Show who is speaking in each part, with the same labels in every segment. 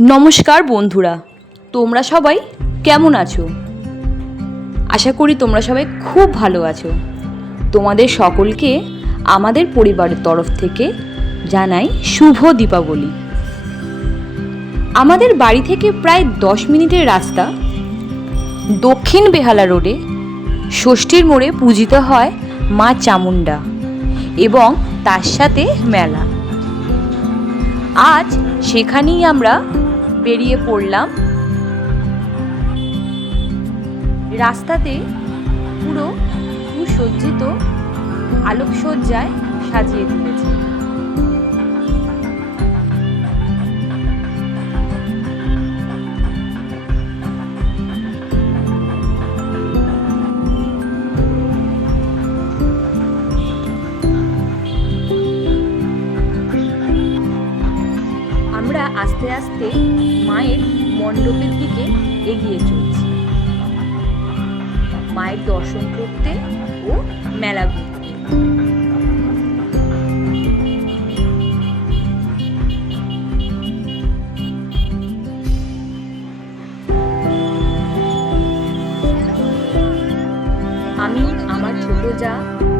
Speaker 1: নমস্কার বন্ধুরা, তোমরা সবাই কেমন আছো? আশা করি তোমরা সবাই খুব ভালো আছো। তোমাদের সকলকে আমাদের পরিবারের তরফ থেকে জানাই শুভ দীপাবলি। আমাদের বাড়ি থেকে প্রায় দশ মিনিটের রাস্তা দক্ষিণ বেহালা রোডে ষষ্ঠীর মোড়ে পূজিত হয় মা চামুণ্ডা এবং তার সাথে মেলা। আজ সেখানেই আমরা বেরিয়ে পড়লাম। রাস্তাতে পুরো সুসজ্জিত আলোকসজ্জায় সাজিয়ে তুলেছে। আমরা আস্তে আস্তে মায়ের মণ্ডপের দিকে এগিয়ে চলছি। মায়ের দর্শন করতে ও মেলা ঘুরতে। আমি, আমার ছোট যা,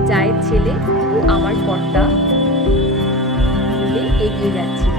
Speaker 1: জায়ের ছেলে ও আমার কর্তা এগিয়ে যাচ্ছিলাম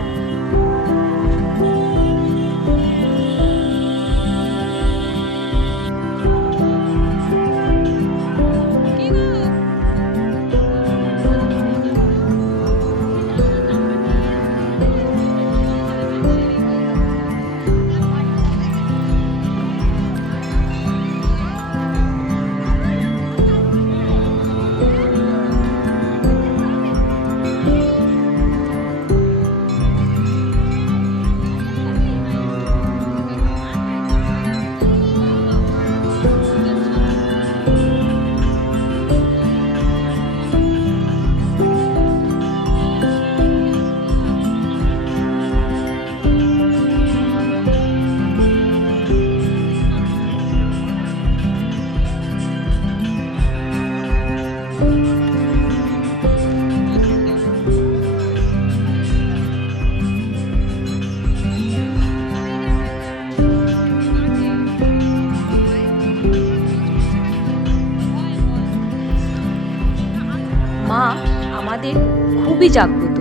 Speaker 1: জাগ্রত।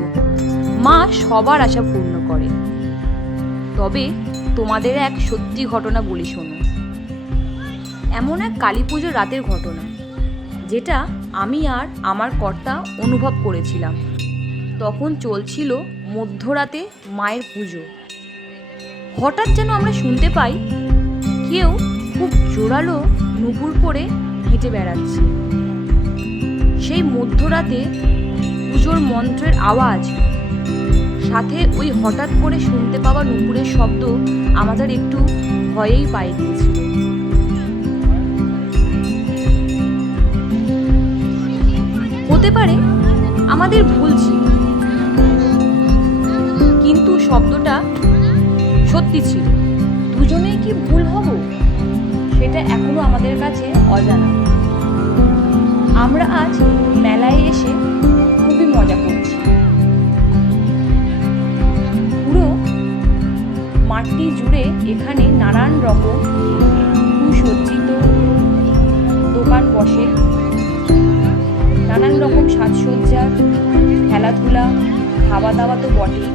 Speaker 1: মা সবার আশা পূর্ণ করে তবে তোমাদের এক সত্যি ঘটনা বলি শোনো। এমন এক কালী পুজোর রাতের ঘটনা, যেটা আমি আর আমার কর্তা অনুভব করেছিলাম। তখন চলছিল মধ্যরাতে মায়ের পুজো। হঠাৎ যেন আমরা শুনতে পাই, কেউ খুব জোরালো নুপুর করে হেঁটে বেড়াচ্ছে। সেই মধ্যরাতে পুজোর মন্ত্রের আওয়াজ। সাথে ওই হঠাৎ করে শুনতে পাওয়া নুপুরের শব্দ আমাদের একটু ভয়েই পাই দিয়েছিল। হতে পারে আমাদের ভুল ছিল। কিন্তু শব্দটা সত্যি ছিল। দুজনেই কি ভুল হব? সেটা এখনও আমাদের কাছে অজানা। আমরা আজ মেলায় এসে খুবই মজা করছি। পুরো মাঠটি জুড়ে এখানে নানান রকম সুসজ্জিত দোকান বসে। নানান রকম সাজসজ্জা, খেলাধুলা খাওয়া দাওয়া তো বটেই।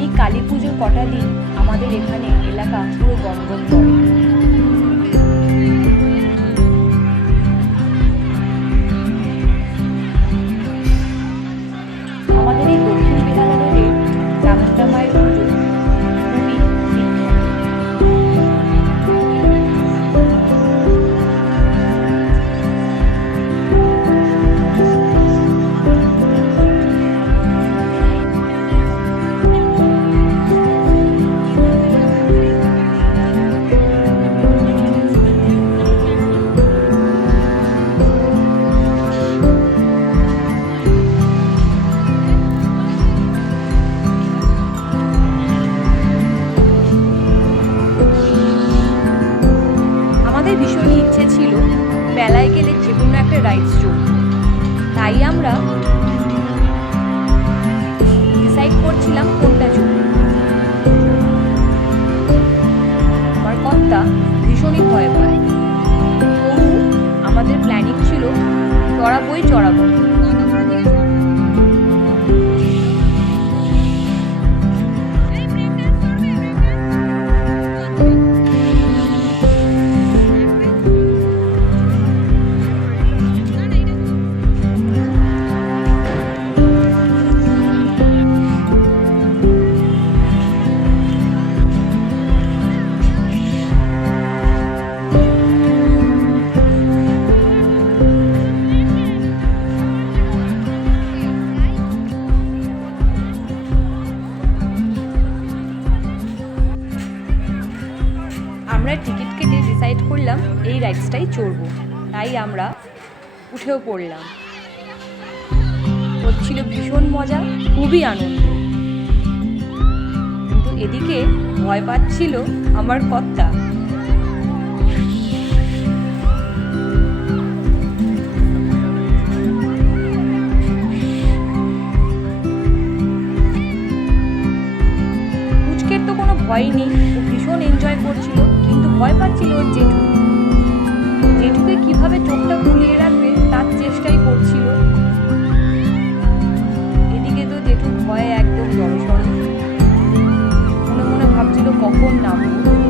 Speaker 1: এই কালী পুজোর কটা দিন আমাদের এখানে এলাকা পুরো গমগম করে। রাইডসটাই চড়বো। তাই আমরা উঠেও পড়লাম। হচ্ছিল ভীষণ মজা, খুবই আনন্দ। কিন্তু এদিকে ভয় পাচ্ছিল আমার কর্তা। ভয় নেই ভীষণ এনজয় করছিল, কিন্তু ভয় পাচ্ছিল জেঠু। জেঠুকে কীভাবে চোখটা খুলিয়ে রাখবে, তার চেষ্টাই করছিল। এদিকে তো জেঠু ভয়ে একদম জড়সড়। মনে মনে ভাবছিল কখন নামবো।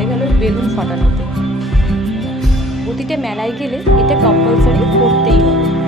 Speaker 1: চলে গেল বেলুন ফাটানোতে। প্রতিটা মেলায় গেলে এটা কম্পালসারি করতেই হবে।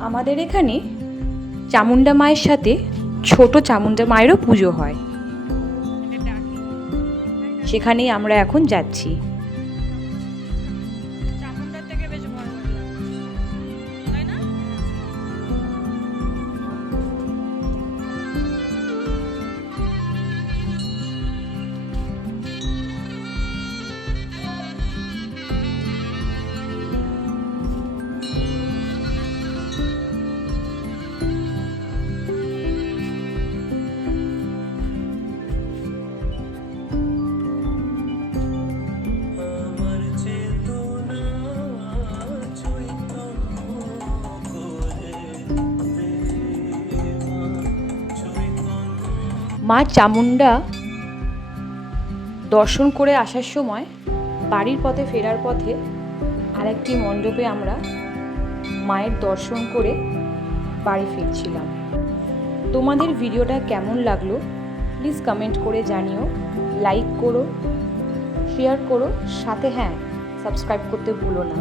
Speaker 1: আমাদের এখানে চামুন্ডা মায়ের সাথে ছোট চামুন্ডা মায়েরও পুজো হয়। সেখানেই আমরা এখন যাচ্ছি। মা চামুন্ডা দর্শন করে আসার সময় বাড়ির পথে ফেরার পথে আরেকটি মণ্ডপে আমরা মায়ের দর্শন করে বাড়ি ফিরছিলাম। তোমাদের ভিডিওটা কেমন লাগল প্লিজ কমেন্ট করে জানিও লাইক করো শেয়ার করো, সাথে হ্যাঁ সাবস্ক্রাইব করতে ভুলো না।